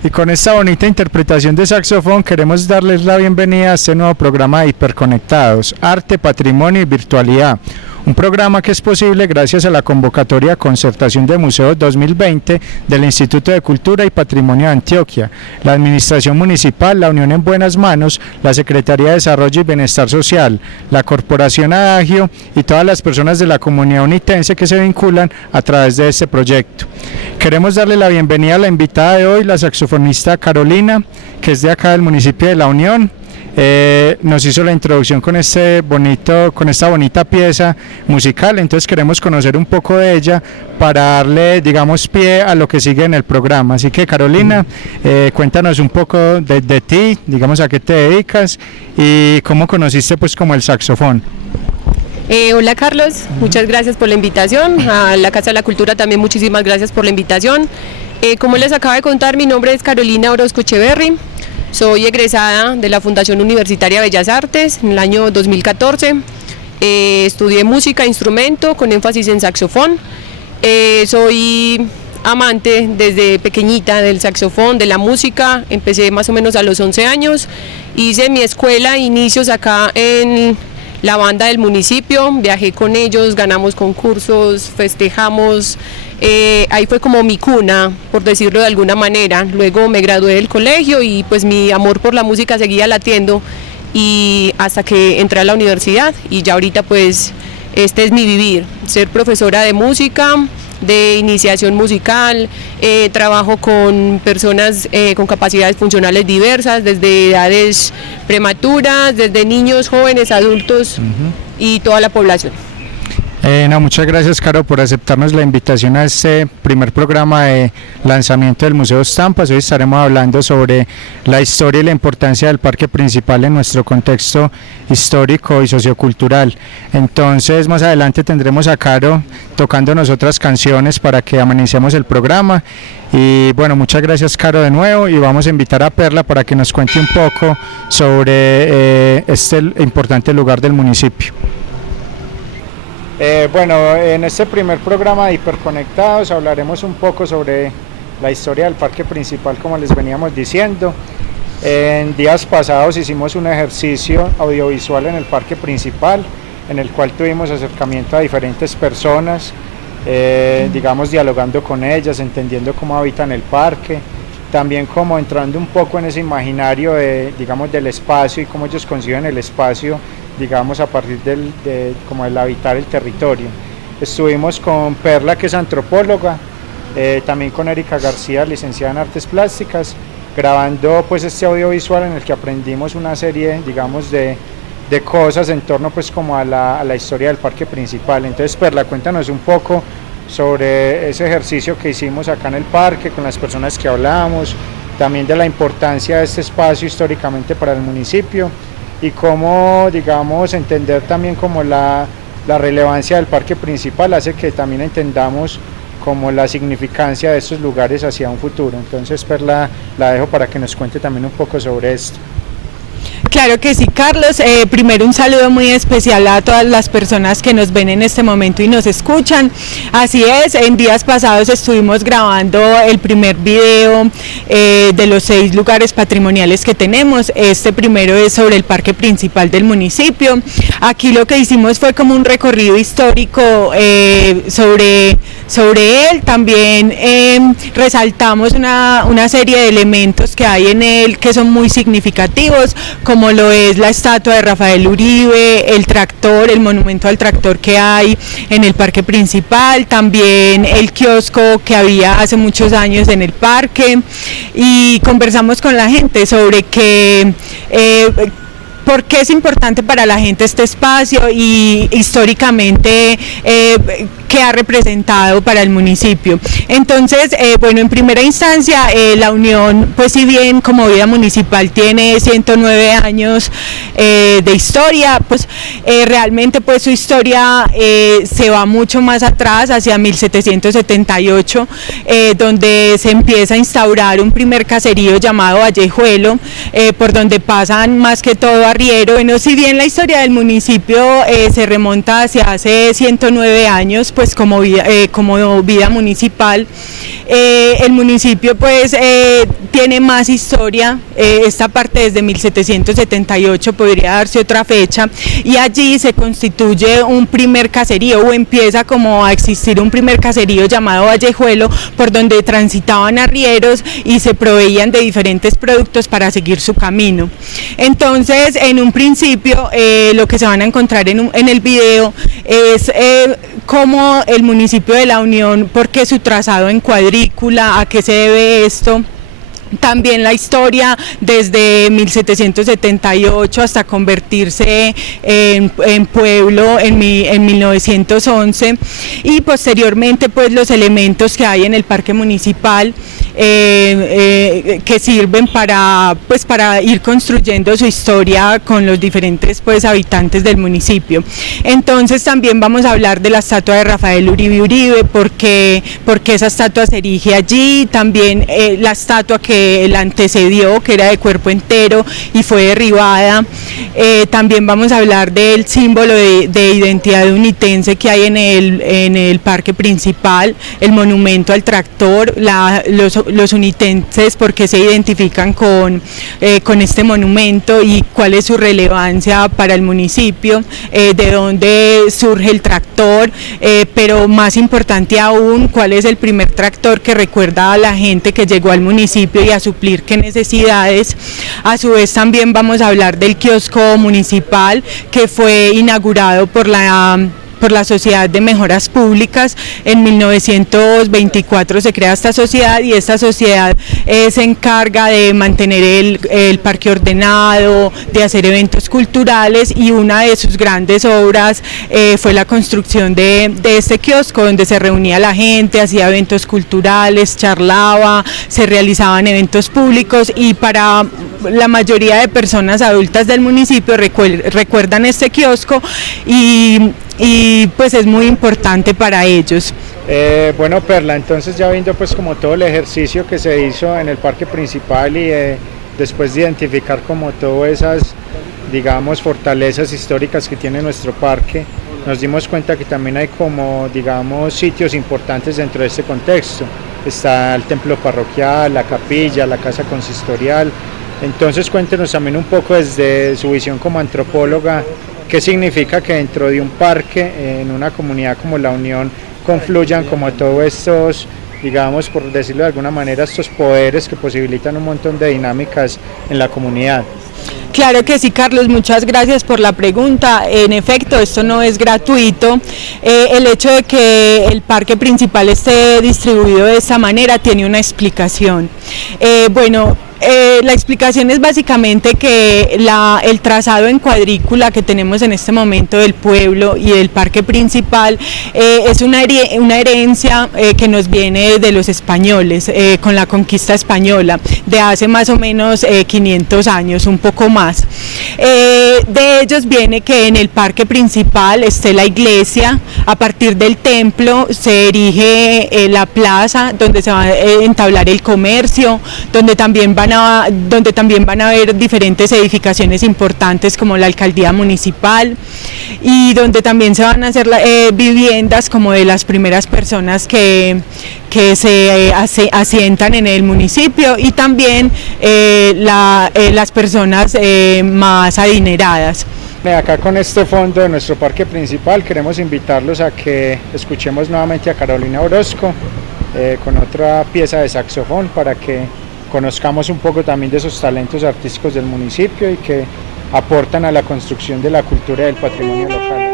Y con esta bonita interpretación de saxofón queremos darles la bienvenida a este nuevo programa de Hiperconectados, Arte, Patrimonio y Virtualidad. Un programa que es posible gracias a la convocatoria Concertación de Museos 2020 del Instituto de Cultura y Patrimonio de Antioquia, la Administración Municipal, la Unión en Buenas Manos, la Secretaría de Desarrollo y Bienestar Social, la Corporación Adagio y todas las personas de la comunidad unitense que se vinculan a través de este proyecto. Queremos darle la bienvenida a la invitada de hoy, la saxofonista Carolina, que es de acá del municipio de La Unión. Nos hizo la introducción con esta bonita pieza musical, entonces queremos conocer un poco de ella para darle, digamos, pie a lo que sigue en el programa. Así que Carolina, cuéntanos un poco de ti, digamos, a qué te dedicas y cómo conociste pues como el saxofón. Hola Carlos, muchas gracias por la invitación, a la Casa de la Cultura también muchísimas gracias por la invitación. Como les acabo de contar, mi nombre es Carolina Orozco Echeverry. Soy egresada de la Fundación Universitaria Bellas Artes en el año 2014. Estudié música e instrumento con énfasis en saxofón. Soy amante desde pequeñita del saxofón, de la música. Empecé más o menos a los 11 años. Hice mi escuela, inicios acá en la banda del municipio. Viajé con ellos, ganamos concursos, festejamos. Ahí fue como mi cuna, por decirlo de alguna manera. Luego me gradué del colegio y pues mi amor por la música seguía latiendo y hasta que entré a la universidad y ya ahorita pues este es mi vivir, ser profesora de música, de iniciación musical. Trabajo con personas con capacidades funcionales diversas, desde edades prematuras, desde niños, jóvenes, adultos y toda la población. Muchas gracias, Caro, por aceptarnos la invitación a este primer programa de lanzamiento del Museo Estampas. Hoy estaremos hablando sobre la historia y la importancia del parque principal en nuestro contexto histórico y sociocultural. Entonces, más adelante tendremos a Caro tocándonos otras canciones para que amenicemos el programa. Y bueno, muchas gracias, Caro, de nuevo, y vamos a invitar a Perla para que nos cuente un poco sobre este importante lugar del municipio. Bueno, en este primer programa de Hiperconectados hablaremos un poco sobre la historia del parque principal, como les veníamos diciendo. En días pasados hicimos un ejercicio audiovisual en el parque principal, en el cual tuvimos acercamiento a diferentes personas, digamos, dialogando con ellas, entendiendo cómo habitan el parque, también como entrando un poco en ese imaginario digamos, del espacio y cómo ellos conciben el espacio, digamos, a partir como el habitar el territorio. Estuvimos con Perla, que es antropóloga, también con Erika García, licenciada en Artes Plásticas, grabando pues este audiovisual en el que aprendimos una serie, digamos, de cosas en torno pues como a la historia del parque principal. Entonces, Perla, cuéntanos un poco sobre ese ejercicio que hicimos acá en el parque, con las personas que hablamos, también de la importancia de este espacio históricamente para el municipio, y cómo, digamos, entender también como la relevancia del parque principal hace que también entendamos como la significancia de estos lugares hacia un futuro. Entonces, Perla, la dejo para que nos cuente también un poco sobre esto. Claro que sí, Carlos. Primero un saludo muy especial a todas las personas que nos ven en este momento y nos escuchan. Así es, en días pasados estuvimos grabando el primer video de los 6 lugares patrimoniales que tenemos. Este primero es sobre el parque principal del municipio. Aquí lo que hicimos fue como un recorrido histórico sobre él. También resaltamos una serie de elementos que hay en él que son muy significativos, como lo es la estatua de Rafael Uribe, el tractor, el monumento al tractor que hay en el parque principal, también el kiosco que había hace muchos años en el parque, y conversamos con la gente sobre por qué es importante para la gente este espacio y históricamente qué ha representado para el municipio. Entonces, bueno, en primera instancia, la Unión, pues si bien como vida municipal tiene 109 años de historia, pues realmente pues su historia se va mucho más atrás, hacia 1778, donde se empieza a instaurar un primer caserío llamado Vallejuelo, por donde pasan más que todo arriero. Bueno, si bien la historia del municipio se remonta hacia hace 109 años, pues como vida municipal, el municipio pues tiene más historia. Esta parte desde 1778 podría darse otra fecha, y allí se constituye un primer caserío, o empieza como a existir un primer caserío llamado Vallejuelo, por donde transitaban arrieros y se proveían de diferentes productos para seguir su camino. Entonces, en un principio, lo que se van a encontrar en el video es cómo el municipio de La Unión, porque su trazado en cuadrícula, a qué se debe esto. También la historia desde 1778 hasta convertirse en pueblo en 1911, y posteriormente pues los elementos que hay en el parque municipal que sirven para ir construyendo su historia con los diferentes pues habitantes del municipio. Entonces también vamos a hablar de la estatua de Rafael Uribe, porque esa estatua se erige allí. También la estatua que la antecedió, que era de cuerpo entero y fue derribada. También vamos a hablar del símbolo de identidad unitense que hay en el parque principal, el monumento al tractor. Los unitenses, por qué se identifican con este monumento y cuál es su relevancia para el municipio, de dónde surge el tractor, pero más importante aún, cuál es el primer tractor que recuerda a la gente que llegó al municipio y a suplir qué necesidades. A su vez también vamos a hablar del kiosco municipal, que fue inaugurado por la Sociedad de Mejoras Públicas. En 1924 se crea esta sociedad, y esta sociedad se encarga de mantener el parque ordenado, de hacer eventos culturales, y una de sus grandes obras fue la construcción de este kiosco, donde se reunía la gente, hacía eventos culturales, charlaba, se realizaban eventos públicos, y para la mayoría de personas adultas del municipio recuerdan este kiosco y pues es muy importante para ellos. Bueno, Perla, entonces ya viendo pues como todo el ejercicio que se hizo en el parque principal, y después de identificar como todas esas, digamos, fortalezas históricas que tiene nuestro parque, nos dimos cuenta que también hay como, digamos, sitios importantes dentro de este contexto. Está el templo parroquial, la capilla, la casa consistorial. Entonces cuéntenos también un poco desde su visión como antropóloga, ¿qué significa que dentro de un parque, en una comunidad como La Unión, confluyan como todos estos, digamos, por decirlo de alguna manera, estos poderes que posibilitan un montón de dinámicas en la comunidad? Claro que sí, Carlos, muchas gracias por la pregunta. En efecto, esto no es gratuito. El hecho de que el parque principal esté distribuido de esta manera tiene una explicación. La explicación es básicamente que el trazado en cuadrícula que tenemos en este momento del pueblo y del parque principal es una herencia que nos viene de los españoles, con la conquista española, de hace más o menos 500 años, un poco más. De ellos viene que en el parque principal esté la iglesia. A partir del templo se erige la plaza donde se va a entablar el comercio, donde también van donde también van a haber diferentes edificaciones importantes como la alcaldía municipal, y donde también se van a hacer viviendas como de las primeras personas que se asientan en el municipio, y también las personas más adineradas. Acá con este fondo de nuestro parque principal queremos invitarlos a que escuchemos nuevamente a Carolina Orozco con otra pieza de saxofón, para que conozcamos un poco también de esos talentos artísticos del municipio y que aportan a la construcción de la cultura y del patrimonio local.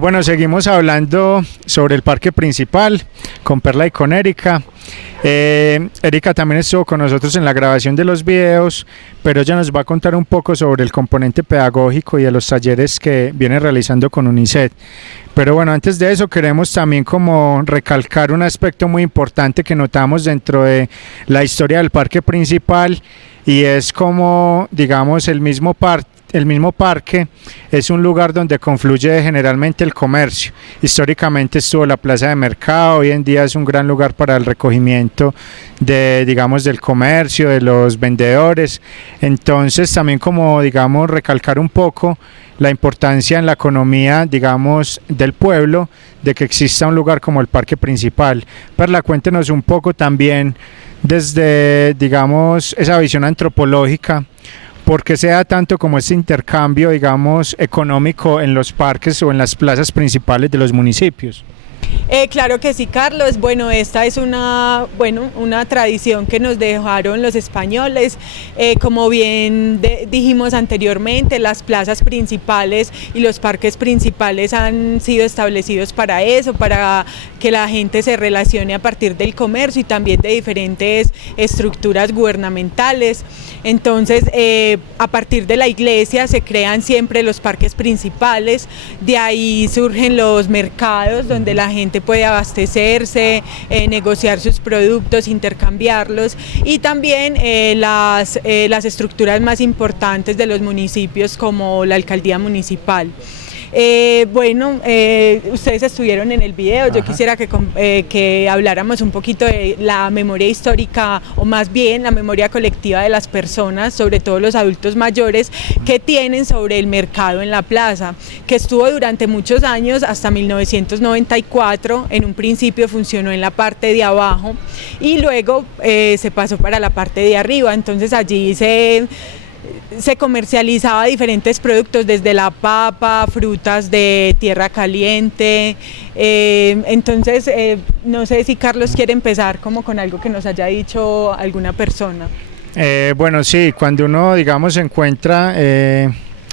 Bueno, seguimos hablando sobre el parque principal con Perla y con Erika. Erika también estuvo con nosotros en la grabación de los videos, pero ella nos va a contar un poco sobre el componente pedagógico y de los talleres que viene realizando con UNICET. Pero bueno, antes de eso queremos también como recalcar un aspecto muy importante que notamos dentro de la historia del parque principal, y es como, digamos, el mismo parque es un lugar donde confluye generalmente el comercio. Históricamente estuvo la plaza de mercado, hoy en día es un gran lugar para el recogimiento de, digamos, del comercio, de los vendedores. Entonces también como, digamos, recalcar un poco la importancia en la economía, digamos, del pueblo, de que exista un lugar como el parque principal. Perla, cuéntenos un poco también desde, digamos, esa visión antropológica, ¿por qué se da tanto como este intercambio, digamos, económico en los parques o en las plazas principales de los municipios? Claro que sí, Carlos. Bueno, esta es una tradición que nos dejaron los españoles. Como bien dijimos anteriormente, las plazas principales y los parques principales han sido establecidos para eso, para que la gente se relacione a partir del comercio y también de diferentes estructuras gubernamentales. Entonces, a partir de la iglesia se crean siempre los parques principales, de ahí surgen los mercados donde la gente puede abastecerse, negociar sus productos, intercambiarlos, y también las estructuras más importantes de los municipios como la alcaldía municipal. Bueno, ustedes estuvieron en el video. Ajá. Yo quisiera que habláramos un poquito de la memoria histórica, o más bien la memoria colectiva de las personas, sobre todo los adultos mayores, que tienen sobre el mercado en la plaza, que estuvo durante muchos años, hasta 1994, en un principio funcionó en la parte de abajo y luego se pasó para la parte de arriba. Entonces allí se comercializaba diferentes productos, desde la papa, frutas de tierra caliente. Entonces no sé si Carlos quiere empezar como con algo que nos haya dicho alguna persona. Bueno, sí, cuando uno, digamos, se encuentra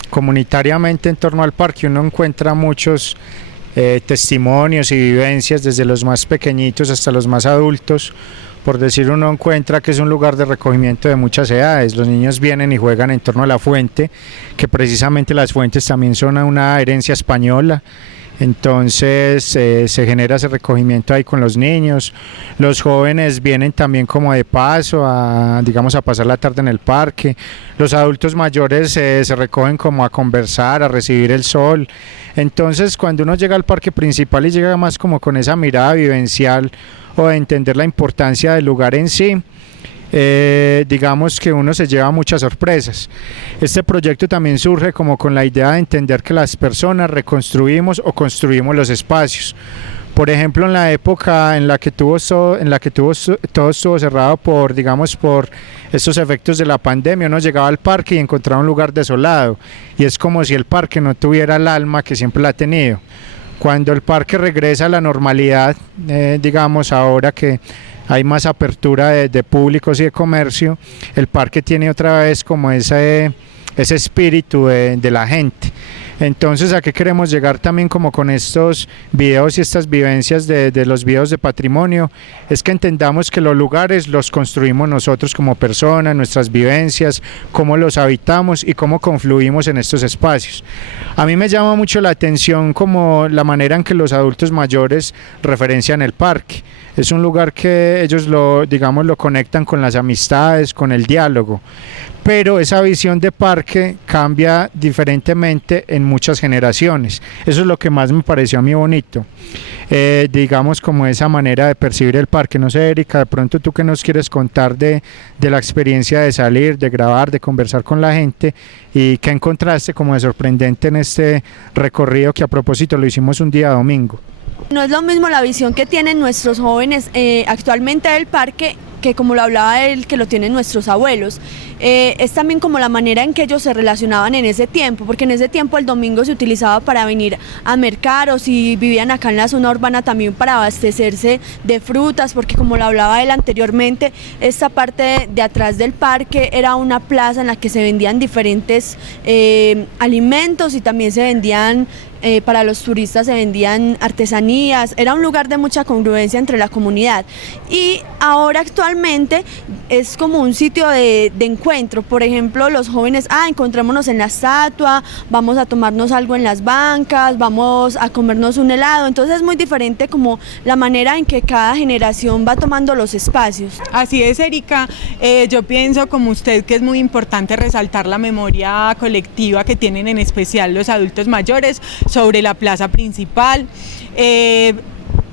comunitariamente en torno al parque, uno encuentra muchos testimonios y vivencias, desde los más pequeñitos hasta los más adultos. Por decir, uno encuentra que es un lugar de recogimiento de muchas edades. Los niños vienen y juegan en torno a la fuente, que precisamente las fuentes también son una herencia española. Entonces se genera ese recogimiento ahí con los niños. Los jóvenes vienen también como de paso a pasar la tarde en el parque. Los adultos mayores se recogen como a conversar, a recibir el sol. Entonces cuando uno llega al parque principal y llega más como con esa mirada vivencial o de entender la importancia del lugar en sí, digamos que uno se lleva muchas sorpresas. Este proyecto también surge como con la idea de entender que las personas reconstruimos o construimos los espacios. Por ejemplo, en la época en la que todo estuvo cerrado por estos efectos de la pandemia, uno llegaba al parque y encontraba un lugar desolado, y es como si el parque no tuviera el alma que siempre la ha tenido. Cuando el parque regresa a la normalidad, ahora que hay más apertura de públicos y de comercio, el parque tiene otra vez como ese espíritu de la gente. Entonces, ¿a qué queremos llegar también como con estos videos y estas vivencias de los videos de patrimonio? Es que entendamos que los lugares los construimos nosotros como personas, nuestras vivencias, cómo los habitamos y cómo confluimos en estos espacios. A mí me llama mucho la atención como la manera en que los adultos mayores referencian el parque. Es un lugar que ellos lo conectan con las amistades, con el diálogo. Pero esa visión de parque cambia diferentemente en muchas generaciones. Eso es lo que más me pareció a mí bonito. Como esa manera de percibir el parque. No sé, Erika, de pronto tú qué nos quieres contar de la experiencia de salir, de grabar, de conversar con la gente, y qué encontraste como de sorprendente en este recorrido, que a propósito lo hicimos un día domingo. No es lo mismo la visión que tienen nuestros jóvenes actualmente del parque que como lo hablaba él, que lo tienen nuestros abuelos. Es también como la manera en que ellos se relacionaban en ese tiempo, porque en ese tiempo el domingo se utilizaba para venir a mercar, o si vivían acá en la zona urbana también para abastecerse de frutas, porque como lo hablaba él anteriormente, esta parte de atrás del parque era una plaza en la que se vendían diferentes alimentos, y también se vendían para los turistas, se vendían artesanías. Era un lugar de mucha congruencia entre la comunidad, y ahora actualmente es como un sitio de encuentro. Por ejemplo, los jóvenes, encontrémonos en la estatua, vamos a tomarnos algo en las bancas, vamos a comernos un helado. Entonces es muy diferente como la manera en que cada generación va tomando los espacios. Así es, Erika. Yo pienso como usted que es muy importante resaltar la memoria colectiva que tienen en especial los adultos mayores sobre la plaza principal.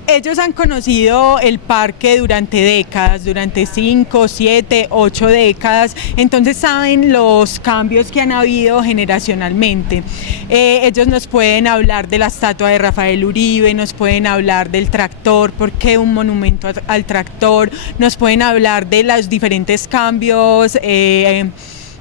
Ellos han conocido el parque durante décadas, durante 5, 7, 8 décadas, entonces saben los cambios que han habido generacionalmente. Ellos nos pueden hablar de la estatua de Rafael Uribe, nos pueden hablar del tractor, por qué un monumento al tractor, nos pueden hablar de los diferentes cambios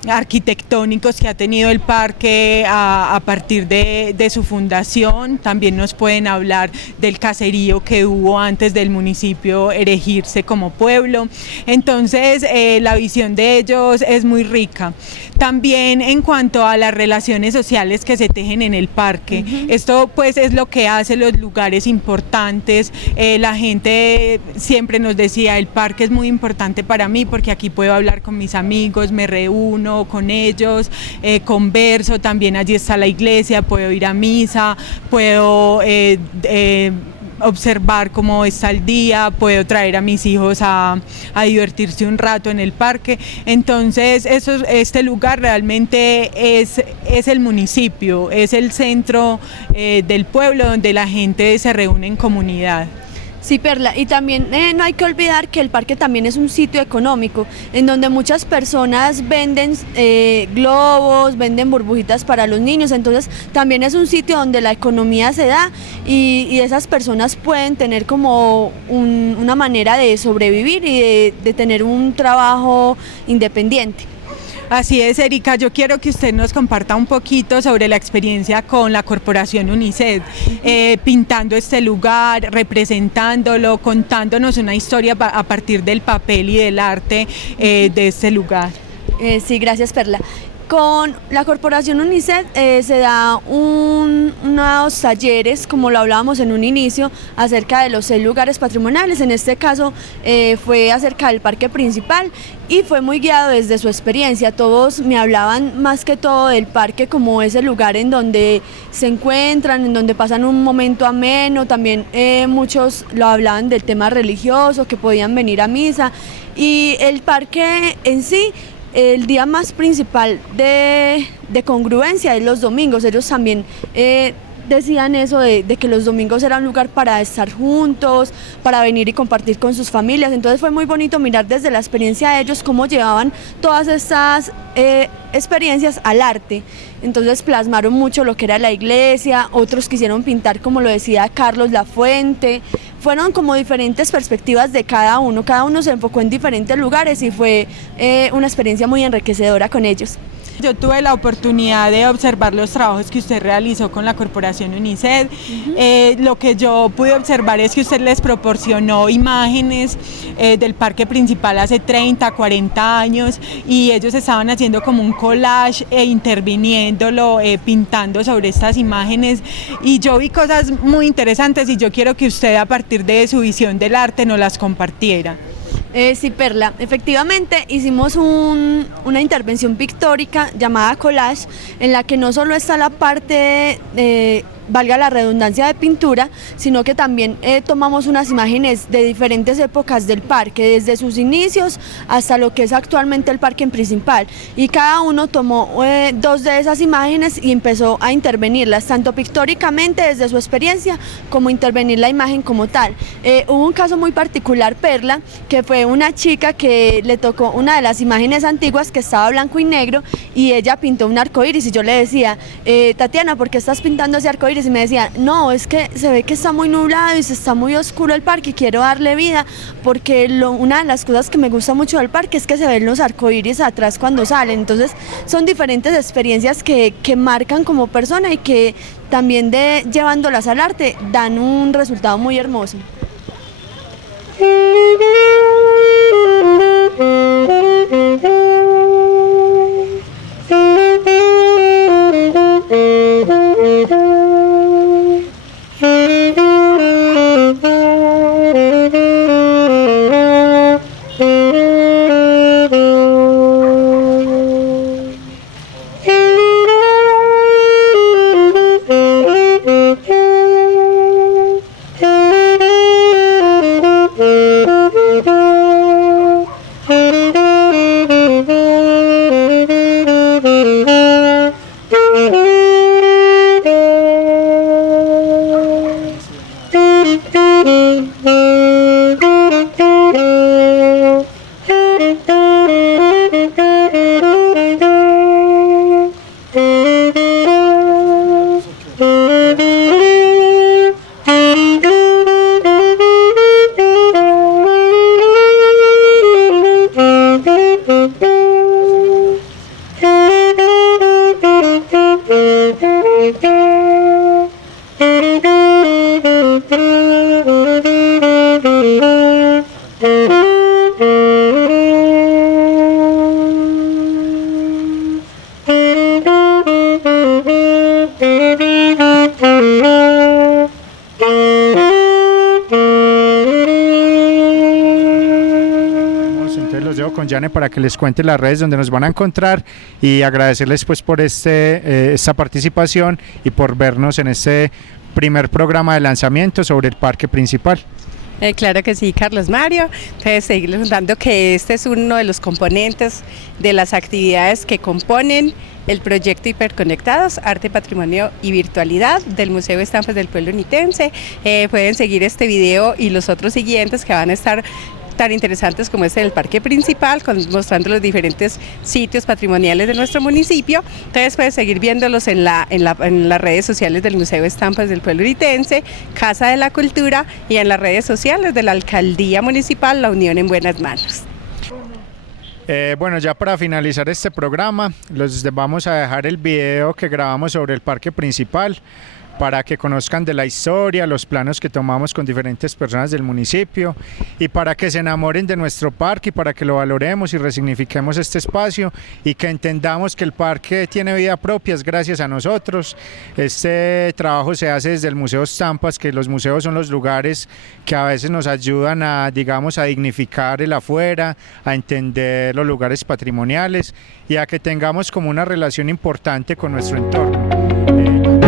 arquitectónicos que ha tenido el parque a partir de su fundación. También nos pueden hablar del caserío que hubo antes del municipio erigirse como pueblo. Entonces la visión de ellos es muy rica. También en cuanto a las relaciones sociales que se tejen en el parque, esto pues es lo que hace los lugares importantes. La gente siempre nos decía, el parque es muy importante para mí porque aquí puedo hablar con mis amigos, me reúno con ellos, converso, también allí está la iglesia, puedo ir a misa, puedo observar cómo está el día, puedo traer a mis hijos a divertirse un rato en el parque. Entonces este lugar realmente es el municipio, es el centro del pueblo donde la gente se reúne en comunidad. Sí, Perla, y también no hay que olvidar que el parque también es un sitio económico, en donde muchas personas venden globos, venden burbujitas para los niños, entonces también es un sitio donde la economía se da y esas personas pueden tener como una manera de sobrevivir y de tener un trabajo independiente. Así es, Erika, yo quiero que usted nos comparta un poquito sobre la experiencia con la Corporación UNICEF, pintando este lugar, representándolo, contándonos una historia a partir del papel y del arte de este lugar. Sí, gracias, Perla. Con la Corporación UNICEF se da unos talleres, como lo hablábamos en un inicio, acerca de los 6 lugares patrimoniales. En este caso fue acerca del parque principal y fue muy guiado desde su experiencia. Todos me hablaban más que todo del parque como ese lugar en donde se encuentran, en donde pasan un momento ameno. También muchos lo hablaban del tema religioso, que podían venir a misa. Y el parque en sí, el día más principal de congruencia es los domingos. Ellos también decían eso de que los domingos era un lugar para estar juntos, para venir y compartir con sus familias. Entonces fue muy bonito mirar desde la experiencia de ellos cómo llevaban todas estas experiencias al arte. Entonces plasmaron mucho lo que era la iglesia, otros quisieron pintar, como lo decía Carlos, la fuente. Fueron como diferentes perspectivas de cada uno se enfocó en diferentes lugares y fue una experiencia muy enriquecedora con ellos. Yo tuve la oportunidad de observar los trabajos que usted realizó con la Corporación UNICEF. Lo que yo pude observar es que usted les proporcionó imágenes del parque principal hace 30, 40 años y ellos estaban haciendo como un collage interviniéndolo, pintando sobre estas imágenes, y yo vi cosas muy interesantes y yo quiero que usted, a partir de su visión del arte, nos las compartiera. Sí, Perla, efectivamente hicimos una intervención pictórica llamada collage, en la que no solo está la parte valga la redundancia, de pintura, sino que también tomamos unas imágenes de diferentes épocas del parque, desde sus inicios hasta lo que es actualmente el parque principal, y cada uno tomó 2 de esas imágenes y empezó a intervenirlas, tanto pictóricamente desde su experiencia, como intervenir la imagen como tal. Hubo un caso muy particular, Perla, que fue una chica que le tocó una de las imágenes antiguas que estaba blanco y negro, y ella pintó un arcoíris, y yo le decía, Tatiana, ¿por qué estás pintando ese arcoíris? Y me decía, no, es que se ve que está muy nublado y se está muy oscuro el parque y quiero darle vida, porque una de las cosas que me gusta mucho del parque es que se ven los arcoíris atrás cuando salen. Entonces son diferentes experiencias que marcan como persona y que también llevándolas al arte dan un resultado muy hermoso. con Jane para que les cuente las redes donde nos van a encontrar y agradecerles pues por esta participación y por vernos en este primer programa de lanzamiento sobre el parque principal. Claro que sí, Carlos Mario. Entonces, seguirles contando que este es uno de los componentes de las actividades que componen el proyecto Hiperconectados, Arte, Patrimonio y Virtualidad del Museo de Estampas del Pueblo Nitense. Pueden seguir este video y los otros siguientes que van a estar tan interesantes como este del parque principal, mostrando los diferentes sitios patrimoniales de nuestro municipio. Entonces pueden seguir viéndolos en las redes sociales del Museo de Estampas del Pueblo Nitense, Casa de la Cultura, y en las redes sociales de la Alcaldía Municipal La Unión en Buenas Manos. Bueno, ya para finalizar este programa, los vamos a dejar el video que grabamos sobre el parque principal para que conozcan de la historia, los planos que tomamos con diferentes personas del municipio y para que se enamoren de nuestro parque y para que lo valoremos y resignifiquemos este espacio y que entendamos que el parque tiene vida propia, es gracias a nosotros. Este trabajo se hace desde el Museo Estampas, que los museos son los lugares que a veces nos ayudan a, digamos, a dignificar el afuera, a entender los lugares patrimoniales y a que tengamos como una relación importante con nuestro entorno.